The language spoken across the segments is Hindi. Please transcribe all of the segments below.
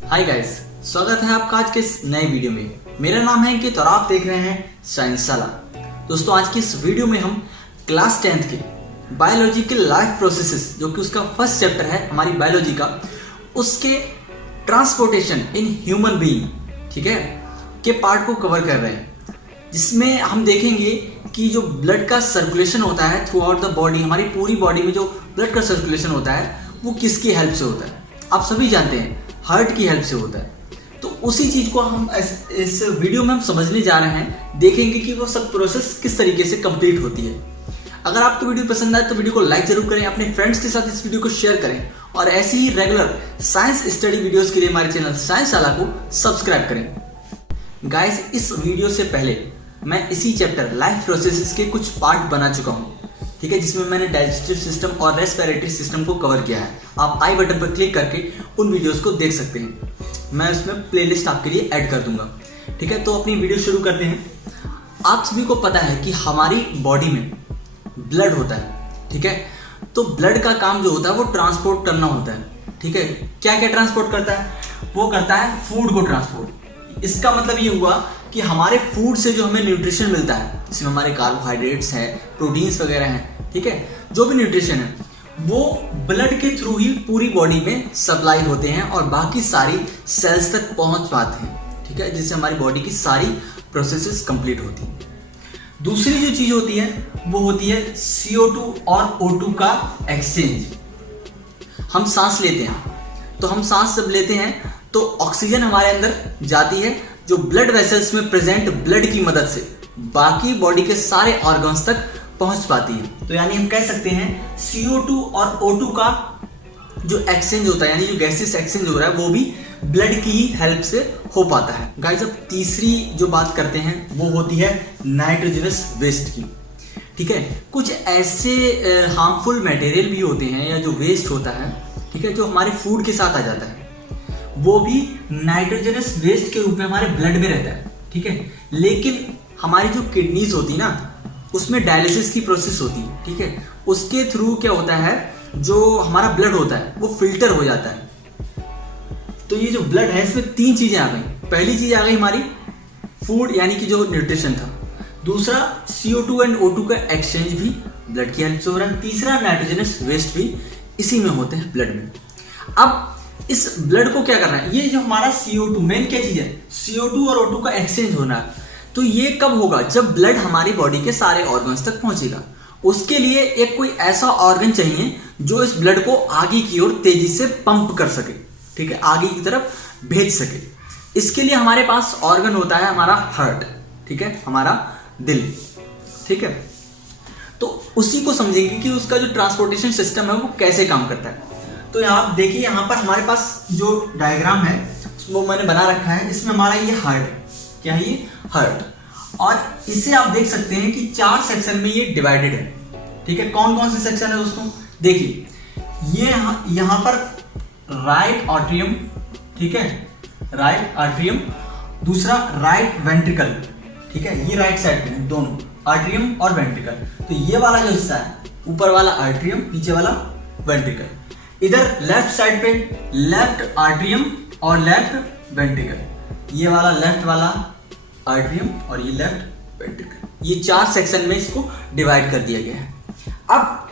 हाय गाइस, स्वागत है आपका आज के इस नए वीडियो में। मेरा नाम है अंकित और आप देख रहे हैं साइंस साला। दोस्तों, आज की इस वीडियो में हम क्लास 10th के बायोलॉजी के लाइफ प्रोसेसेस, जो कि उसका फर्स्ट चैप्टर है हमारी बायोलॉजी का, उसके ट्रांसपोर्टेशन इन ह्यूमन बीइंग, ठीक है, के पार्ट को कवर कर रहे हैं, जिसमें हम देखेंगे कि जो ब्लड का सर्कुलेशन होता है थ्रू आउट द बॉडी, हमारी पूरी बॉडी में जो ब्लड का सर्कुलेशन होता है वो किसकी हेल्प से होता है। आप सभी जानते हैं हार्ट की हेल्प से होता है। तो उसी चीज को हम इस वीडियो में हम समझने जा रहे हैं, देखेंगे कि वो सब प्रोसेस किस तरीके से कंप्लीट होती है। अगर आपको वीडियो पसंद आए तो वीडियो को लाइक जरूर करें, अपने फ्रेंड्स के साथ इस वीडियो को शेयर करें और ऐसे ही रेगुलर साइंस स्टडी वीडियोस के लिए हमारे चैनल साइंस साला को सब्सक्राइब करें। गाइस, इस वीडियो से पहले मैं इसी चैप्टर लाइफ प्रोसेसेस के कुछ पार्ट बना चुका हूँ, ठीक है, जिसमें मैंने डाइजेस्टिव सिस्टम और रेस्पिरेटरी सिस्टम को कवर किया है। आप आई बटन पर क्लिक करके उन वीडियोस को देख सकते हैं। मैं उसमें प्लेलिस्ट आपके लिए ऐड कर दूंगा, ठीक है। तो अपनी वीडियो शुरू करते हैं। आप सभी को पता है कि हमारी बॉडी में ब्लड होता है, ठीक है। तो ब्लड का काम जो होता है वो ट्रांसपोर्ट करना होता है, ठीक है। क्या क्या ट्रांसपोर्ट करता है? वो करता है फूड को ट्रांसपोर्ट। इसका मतलब ये हुआ कि हमारे फूड से जो हमें न्यूट्रिशन मिलता है, जिसमें हमारे कार्बोहाइड्रेट्स हैं, प्रोटीन्स वगैरह हैं, ठीक है, जो भी न्यूट्रिशन है वो ब्लड के थ्रू ही पूरी बॉडी में सप्लाई होते हैं और बाकी सारी सेल्स तक पहुंच पाते हैं, ठीक है, जिससे हमारी बॉडी की सारी प्रोसेसेस कंप्लीट होती हैं। दूसरी जो चीज होती है वो होती है CO2 और O2 का एक्सचेंज। हम सांस लेते हैं, तो हम सांस जब लेते हैं तो ऑक्सीजन हमारे अंदर जाती है, जो ब्लड वेसल्स में प्रेजेंट ब्लड की मदद से बाकी बॉडी के सारे ऑर्गन्स तक पहुंच पाती है। तो यानी हम कह सकते हैं CO2 और O2 का जो एक्सचेंज होता है, यानी जो गैसेस एक्सचेंज हो रहा है, वो भी ब्लड की ही हेल्प से हो पाता है। गाइस, अब तीसरी जो बात करते हैं वो होती है नाइट्रोजनस वेस्ट की, ठीक है। कुछ ऐसे हार्मफुल मटेरियल भी होते हैं या जो वेस्ट होता है, ठीक है, जो हमारे फूड के साथ आ जाता है, वो भी नाइट्रोजनस वेस्ट के रूप में हमारे ब्लड में रहता है, ठीक है। लेकिन हमारी जो किडनीज होती है ना, उसमें डायलिसिस की प्रोसेस होती है, ठीक है। उसके थ्रू क्या होता है, जो हमारा ब्लड होता है वो फिल्टर हो जाता है। तो ये जो ब्लड है इसमें तीन चीजें आ गई। पहली चीज आ गई हमारी फूड, यानी कि जो न्यूट्रिशन था। दूसरा, CO2 एंड O2 का एक्सचेंज भी ब्लड की हेल्प से हो रहा है। तीसरा, नाइट्रोजनस वेस्ट भी इसी में होते हैं ब्लड में। अब इस ब्लड को क्या करना है, ये जो हमारा CO2 मेन क्या चीज है, CO2 और O2 का एक्सचेंज होना है। तो ये कब होगा? जब ब्लड हमारी बॉडी के सारे ऑर्गन्स तक पहुंचेगा। उसके लिए एक कोई ऐसा ऑर्गन चाहिए जो इस ब्लड को आगे की ओर तेजी से पंप कर सके, ठीक है, आगे की तरफ भेज सके। इसके लिए हमारे पास ऑर्गन होता है हमारा हार्ट, ठीक है, हमारा दिल, ठीक है। तो उसी को समझेंगे कि उसका जो ट्रांसपोर्टेशन सिस्टम है वो कैसे काम करता है। तो यहाँ देखिए, यहाँ पर हमारे पास जो डायग्राम है वो मैंने बना रखा है। इसमें हमारा ये हार्ट है, क्या है ये? हार्ट। और इसे आप देख सकते हैं कि 4 सेक्शन में ये डिवाइडेड है, ठीक है। कौन कौन से सेक्शन है दोस्तों? देखिए, ये यहाँ पर राइट आर्टरियम, ठीक है, राइट आर्टरियम। दूसरा राइट वेंट्रिकल, ठीक है, ये राइट साइड में दोनों आर्टरियम और वेंट्रिकल। तो ये वाला जो हिस्सा है, ऊपर वाला आर्टरियम, नीचे वाला वेंट्रिकल। इधर लेफ्ट साइड पे लेफ्ट आर्टरियम और लेफ्ट वेंट्रिकल। ये वाला लेफ्ट वाला आर्टरियम और ये लेफ्ट वेंट्रिकल। ये 4 सेक्शन में इसको डिवाइड कर दिया गया है। अब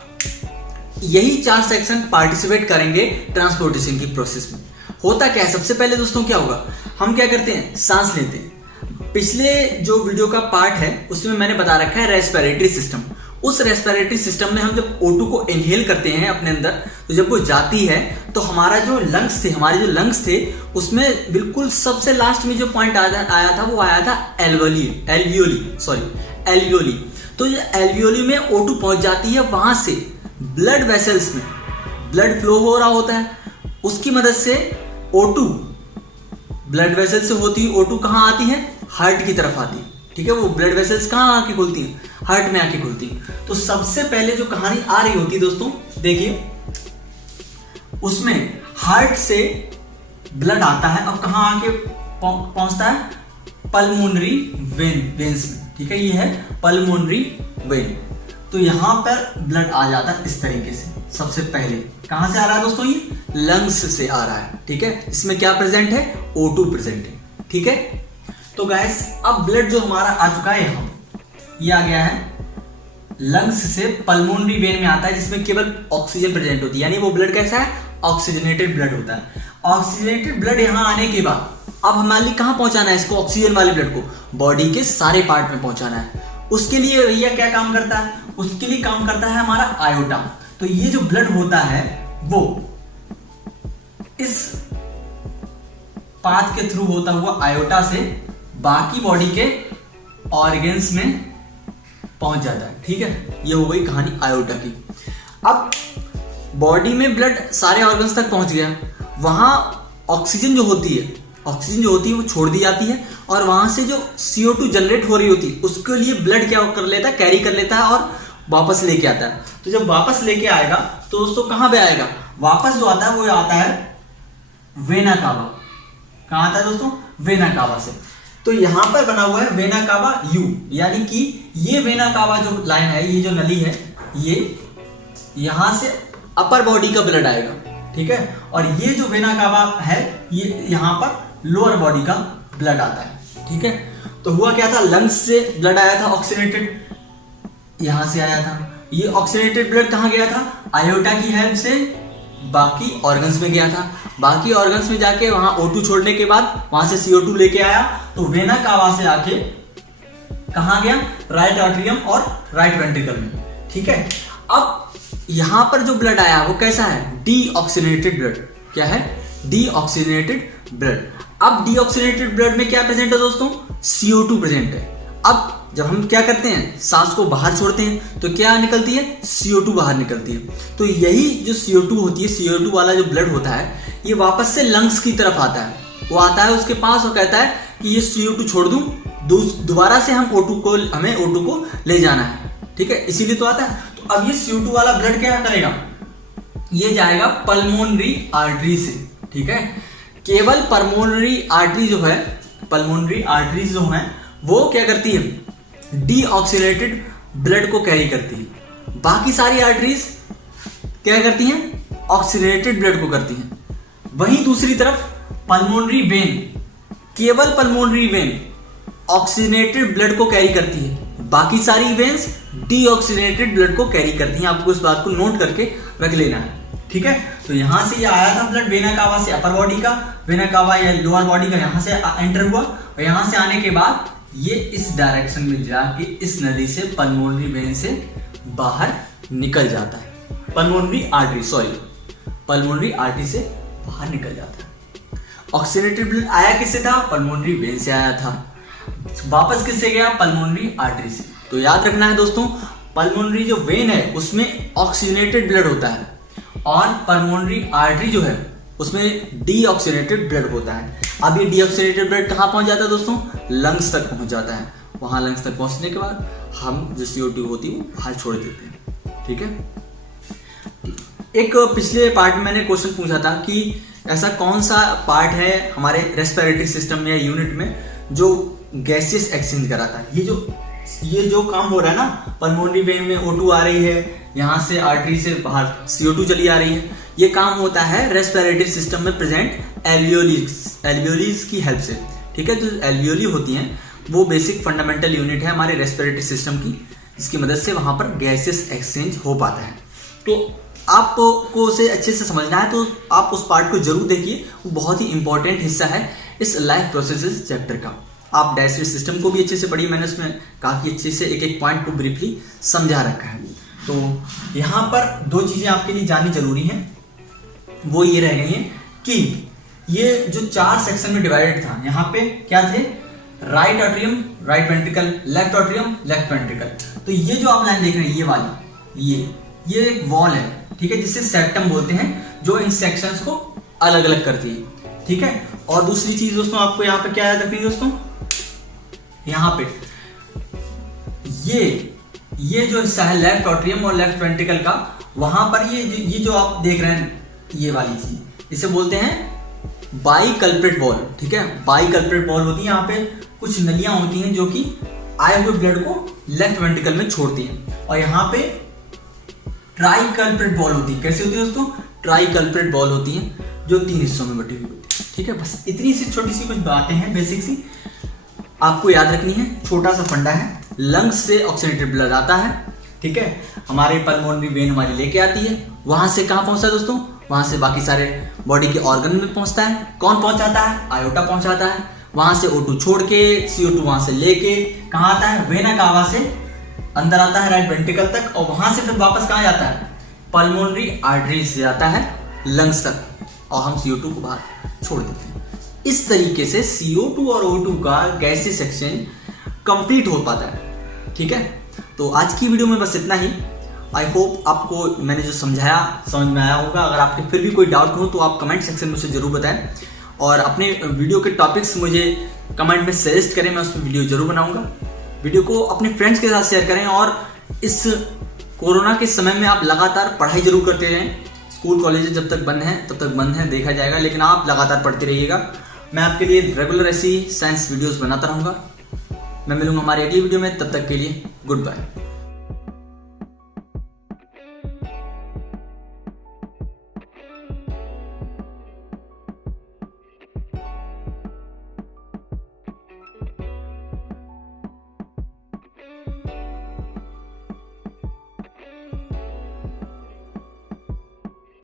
यही 4 सेक्शन पार्टिसिपेट करेंगे ट्रांसपोर्टेशन की प्रोसेस में। होता क्या है, सबसे पहले दोस्तों क्या होगा, हम क्या करते हैं, सांस लेते हैं। पिछले जो वीडियो का पार्ट है उसमें मैंने बता रखा है रेस्पिरेटरी सिस्टम। उस रेस्पिरेटरी सिस्टम में हम जब O2 को इनहेल करते हैं अपने अंदर, तो जब वो जाती है तो हमारा जो लंग्स थे, हमारे जो लंग्स थे, उसमें बिल्कुल सबसे लास्ट में जो पॉइंट आया था वो आया था एल्वियोली। तो ये एल्वियोली में O2 पहुंच जाती है। वहां से ब्लड वेसल्स में ब्लड फ्लो हो रहा होता है, उसकी मदद से O2 ब्लड वेसल से होती है। O2 कहाँ आती है? हार्ट की तरफ आती है, ठीक है। वो ब्लड वेसल्स कहाँ आके खुलती हैं? हार्ट में आके खुलती हैं। तो सबसे पहले जो कहानी आ रही होती है दोस्तों, देखिए, उसमें हार्ट से ब्लड आता है। अब कहाँ आके पहुंचता है? पल्मोनरी वेन्स में, ठीक है, ये है पल्मोनरी वेन। तो यहां पर ब्लड आ जाता है इस तरीके से, सबसे पहले कहां से आ रहा है दोस्तों? ये लंग्स से आ रहा है। ठीक है, इसमें क्या प्रेजेंट है? O2 प्रेजेंट है। ठीक है, तो गाइस अब ब्लड जो हमारा आ चुका है यहाँ, ये आ गया है लंग्स से पल्मोनरी वेन में आता है, जिसमें केवल ऑक्सीजन प्रेजेंट होती है, यानी वो ब्लड कैसा है? ऑक्सीजनेटेड ब्लड होता है। ऑक्सीजनेटेड ब्लड यहाँ आने के बाद अब हमारे लिए कहाँ पहुंचाना है इसको? ऑक्सीजन वाले ब्लड को बॉडी के सारे पार्ट में पहुंचाना है। उसके लिए भैया क्या काम करता है? उसके लिए काम करता है हमारा आयोटा। तो ये जो ब्लड होता है वो इस पाथ के थ्रू होता हुआ आयोटा से बाकी बॉडी के ऑर्गन्स में पहुंच जाता है। ठीक है, ये हो गई कहानी आयोटा की। अब बॉडी में ब्लड सारे ऑर्गन्स तक पहुंच गया, वहां ऑक्सीजन जो होती है वो छोड़ दी जाती है, और वहां से जो CO2 जनरेट हो रही होती है उसके लिए ब्लड क्या कर लेता है? कैरी कर लेता है और वापस लेके आता है। तो जब वापस लेके आएगा तो दोस्तों कहां पे आएगा? वापस जो आता है वो आता है वेना कावा। कहां आता है दोस्तों? वेना कावा से। तो यहां पर बना हुआ है वेना कावा U, यानी कि ये वेना कावा जो लाइन है, ये जो नली है, ये यहां से अपर बॉडी का ब्लड आएगा। ठीक है, और ये जो वेना कावा है ये यहां पर लोअर बॉडी का ब्लड आता है। ठीक है, तो हुआ क्या था? लंग्स से ब्लड आया था ऑक्सीजनेटेड, यहां से आया था। ये ऑक्सीजनेटेड ब्लड कहां गया था? आयोटा की हेल्प से बाकी ऑर्गन्स में गया था। बाकी ऑर्गन्स में जाके वहां O2 छोड़ने के बाद वहां से CO2 लेके आया, तो वेना कावा से आके कहां गया? राइट आर्टरियम और राइट वेंट्रिकल में। ठीक है, अब यहां पर जो ब्लड आया वो कैसा है? Deoxygenated blood. क्या है? Deoxygenated blood. अब डीऑक्सीजनेटेड ब्लड में क्या प्रेजेंट है दोस्तों? CO2 प्रेजेंट है। अब जब हम क्या करते हैं? सांस को बाहर छोड़ते हैं तो क्या निकलती है? CO2 बाहर निकलती है। तो यही जो CO2 होती है, CO2 वाला जो ब्लड होता है, ये वापस से लंग्स की तरफ आता है। वो आता है उसके पास और कहता है कि ये CO2 छोड़ दूं, दोबारा से हमें O2 को ले जाना है। ठीक है, इसीलिए तो आता है। तो अब ये CO2 वाला ब्लड क्या करेगा? ये जाएगा पल्मोनरी आर्टरी से। ठीक है, केवल पल्मोनरी आर्टरी जो है, पल्मोनरी आर्टरीज जो है वो क्या करती है? डीऑक्सीजनेटेड ब्लड को कैरी करती है। बाकी सारी आर्टरीज क्या करती हैं? ऑक्सीजनेटेड ब्लड को करती हैं। वहीं दूसरी तरफ पल्मोनरी वेन, केवल पल्मोनरी वेन ऑक्सीजनेटेड ब्लड को कैरी करती है, बाकी सारी वेन्स डीऑक्सीजनेटेड ब्लड को कैरी करती हैं। आपको इस बात को नोट करके रख लेना है। ठीक है, तो यहां से ये आया था ब्लड वेना कावा से अपर बॉडी का, वेना कावा या लोअर बॉडी का यहां से एंटर हुआ, और यहां से आने के बाद ये इस डायरेक्शन में जाके इस नली से पल्मोनरी वेन से बाहर निकल जाता है। पल्मोनरी आर्टरी से बाहर निकल जाता है। ऑक्सीजनेटेड ब्लड आया किससे था? पल्मोनरी वेन से आया था। वापस किससे गया? पल्मोनरी आर्टरी से। तो याद रखना है दोस्तों, पल्मोनरी जो वेन है उसमें ऑक्सीजनेटेड ब्लड होता है, और पल्मोनरी आर्टरी जो है उसमें डीऑक्सीजनेटेड ब्लड होता है। अब ये डीऑक्सीजनेटेड ब्लड कहाँ पहुंच जाता है दोस्तों? लंग्स तक पहुंच जाता है। वहां लंग्स तक पहुंचने के बाद हम जो CO2 होती है वो बाहर छोड़ देते हैं। ठीक है, एक पिछले पार्ट में मैंने क्वेश्चन पूछा था कि ऐसा कौन सा पार्ट है हमारे रेस्पिरेटरी सिस्टम या यूनिट में जो गैसियस एक्सचेंज कराता है? ये जो काम हो रहा है ना, पल्मोनरी वेन में O2 आ रही है, यहां से आर्टरी से बाहर CO2 चली आ रही है, ये काम होता है रेस्पिरेटरी सिस्टम में प्रेजेंट एल्वियोलीज की हेल्प से। ठीक है, जो एल्वियोली होती हैं वो बेसिक फंडामेंटल यूनिट है हमारे रेस्पिरेटरी सिस्टम की, जिसकी मदद से वहां पर गैसेस एक्सचेंज हो पाता है। तो आपको उसे अच्छे से समझना है तो आप उस पार्ट को जरूर देखिए, वो बहुत ही इंपॉर्टेंट हिस्सा है इस लाइफ प्रोसेसेस चैप्टर का। आप डाइजेस्टिव सिस्टम को भी अच्छे से पढ़िए, मैंने उसमें काफी अच्छे से एक एक पॉइंट को ब्रीफली समझा रखा है। तो यहाँ पर दो चीजें आपके लिए जाननी जरूरी हैं, वो ये रह गई हैं कि ये जो 4 सेक्शन में डिवाइडेड था, यहाँ पे क्या थे? Right atrium, right ventricle, left atrium, left ventricle. तो ये जो आप लाइन देख रहे हैं, ये वाली, ये एक वॉल है, ठीक है, जिसे सेप्टम बोलते हैं, जो इन सेक्शंस को अलग अलग करती है। ठीक है, और दूसरी चीज दोस्तों आपको यहाँ पे क्या याद रखनी है दोस्तों, यहाँ पे ये जो हिस्सा है लेफ्ट आर्टरियम और लेफ्ट वेंट्रिकल का, वहां पर ये जो आप देख रहे हैं, ये वाली चीज, इसे बोलते हैं बाई कल्प्रिट वॉल। ठीक है, बाई कल्प्रिट वॉल होती है, यहाँ पे कुछ नलियां होती हैं जो कि आए हुए ब्लड को लेफ्ट वेंट्रिकल में छोड़ती हैं, और यहाँ पे ट्राई कल्प्रिट बॉल होती है। कैसी होती है दोस्तों? ट्राई कल्प्रिट बॉल होती है जो 3 हिस्सों में बटी हुई होती है। ठीक है, बस इतनी सी छोटी सी कुछ बातें हैं बेसिक सी आपको याद रखनी है। छोटा सा फंडा है, लंग्स से ऑक्सीजनेटेड ब्लड आता है, ठीक है, हमारे पल्मोनरी वेन हमारी लेके आती है, वहां से कहाँ पहुंचता है दोस्तों? वहां से बाकी सारे बॉडी के ऑर्गन में पहुंचता है। कौन पहुंचाता है? आयोटा पहुंचाता है। वहां से O2 छोड़ के CO2 वहां से लेके कहाँ आता है? वेना कावा से अंदर आता है राइट वेंट्रिकल तक, और वहां से फिर वापस कहाँ जाता है? पल्मोनरी आर्टरी से जाता है लंग्स तक, और हम CO2 को बाहर छोड़ देते हैं। इस तरीके से CO2 और O2 का गैसीय एक्सचेंज कंप्लीट हो पाता है। ठीक है, तो आज की वीडियो में बस इतना ही। आई होप आपको मैंने जो समझाया समझ में आया होगा। अगर आपके फिर भी कोई डाउट हो तो आप कमेंट सेक्शन में मुझे जरूर बताएं, और अपने वीडियो के टॉपिक्स मुझे कमेंट में सजेस्ट करें, मैं उस पर वीडियो जरूर बनाऊंगा। वीडियो को अपने फ्रेंड्स के साथ शेयर करें, और इस कोरोना के समय में आप लगातार पढ़ाई जरूर करते रहें। स्कूल कॉलेज जब तक बंद हैं तब तक बंद हैं, देखा जाएगा, लेकिन आप लगातार पढ़ते रहिएगा। मैं आपके लिए रेगुलर ऐसी साइंस वीडियोस बनाता रहूँगा। मैं मिलूंगा हमारी अगली वीडियो में, तब तक के लिए गुड बाय।